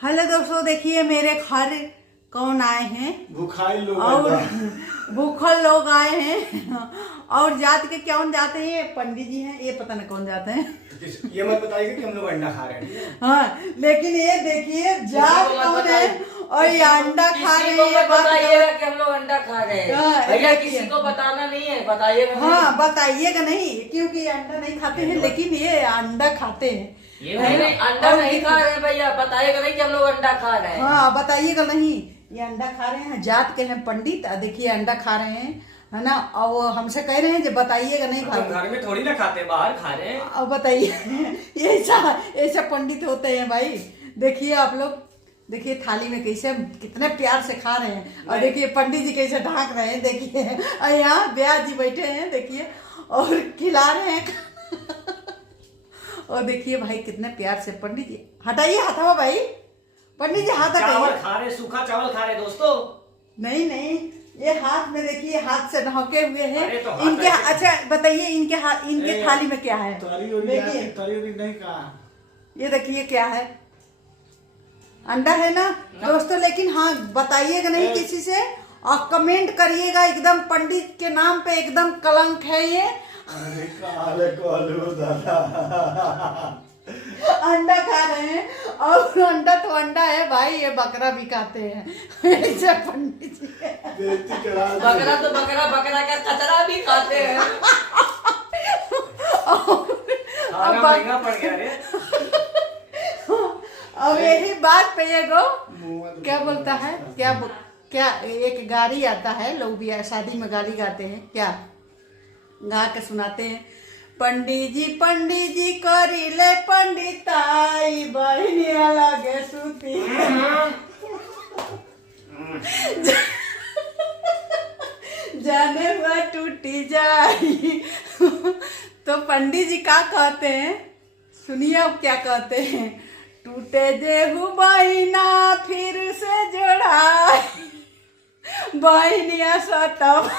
Hello दोस्तों, देखिए मेरे घर कौन आए हैं। भूखाई लोग और भूखल लोग आए हैं। और जात के कौन जाते हैं, पंडित जी हैं, ये पता नहीं कौन जाते हैं। ये मत बताइए कि हम लोग अंडा खा रहे हैं। हाँ, लेकिन ये देखिए जात कौन है और ये अंडा खा रहे हैं। ये बताइएगा कि हम लोग अंडा खा रहे हैं। भैया किसी को बताना नहीं है, बताइएगा। हाँ, बताइएगा नहीं, क्योंकि अंडा नहीं खाते हैं, लेकिन ये अंडा खाते हैं। ये नहीं अंडा नहीं खा रहे हैं भैया, बताइएगा नहीं कि हम लोग अंडा खा रहे हैं। हाँ, बताइएगा नहीं, ये अंडा खा रहे हैं। जात के हैं पंडित, देखिए अंडा खा रहे हैं, है ना। और वो हमसे कह रहे हैं जो बताइएगा नहीं खाते। घर में थोड़ी ना खाते, बाहर खा रहे हैं। अब बताइए ऐसा पंडित होते हैं भाई। देखिए आप लोग, देखिए थाली में कैसे कितने प्यार से खा रहे हैं। और देखिए पंडित जी कैसे ढाक रहे हैं, देखिए। और यहाँ ब्याह जी बैठे हैं, देखिए, और खिला रहे हैं। और देखिए भाई कितने प्यार से पंडित जी, हटाइए हटाओ भाई, पंडित जी हाथ चावल हटाइए। खा रहे, सूखा चावल खा रहे दोस्तों। नहीं नहीं, ये हाथ में देखिए, हाथ से ढके हुए हैं अरे तो हाथ इनके। ऐसे- अच्छा बताइए, इनके हाथ, इनके थाली में क्या है? तरी उरी देखिए, तरी उरी नहीं कहा। ये देखिए क्या है, अंडा है ना दोस्तों। लेकिन हाँ, बताइएगा नहीं किसी से, और कमेंट करिएगा। एकदम पंडित के नाम पे एकदम कलंक है ये। अरे काले कोलू दादा। अंडा खा रहे हैं, और अंडा तो अंडा है भाई, ये बकरा भी खाते हैं। ऐसे पंडित जी बेइज्जती करा दी। बकरा तो बकरा, बकरा का कचरा भी खाते हैं। खाना महंगा पड़ गया रे। अब यही बात पे ये गो मुंह में तो क्या बोलता है, क्या एक गाड़ी आता है, लोग भी शादी में गाली गाते हैं, क्या गा के सुनाते हैं। पंडित जी करी ले पंडिताई, बहनिया लगे सूती। जाने हुआ टूटी जाई। तो पंडित जी क्या कहते हैं, सुनिए अब क्या कहते हैं। टूटे जेहू बहिना फिर से जोड़ा, बहनिया सतब।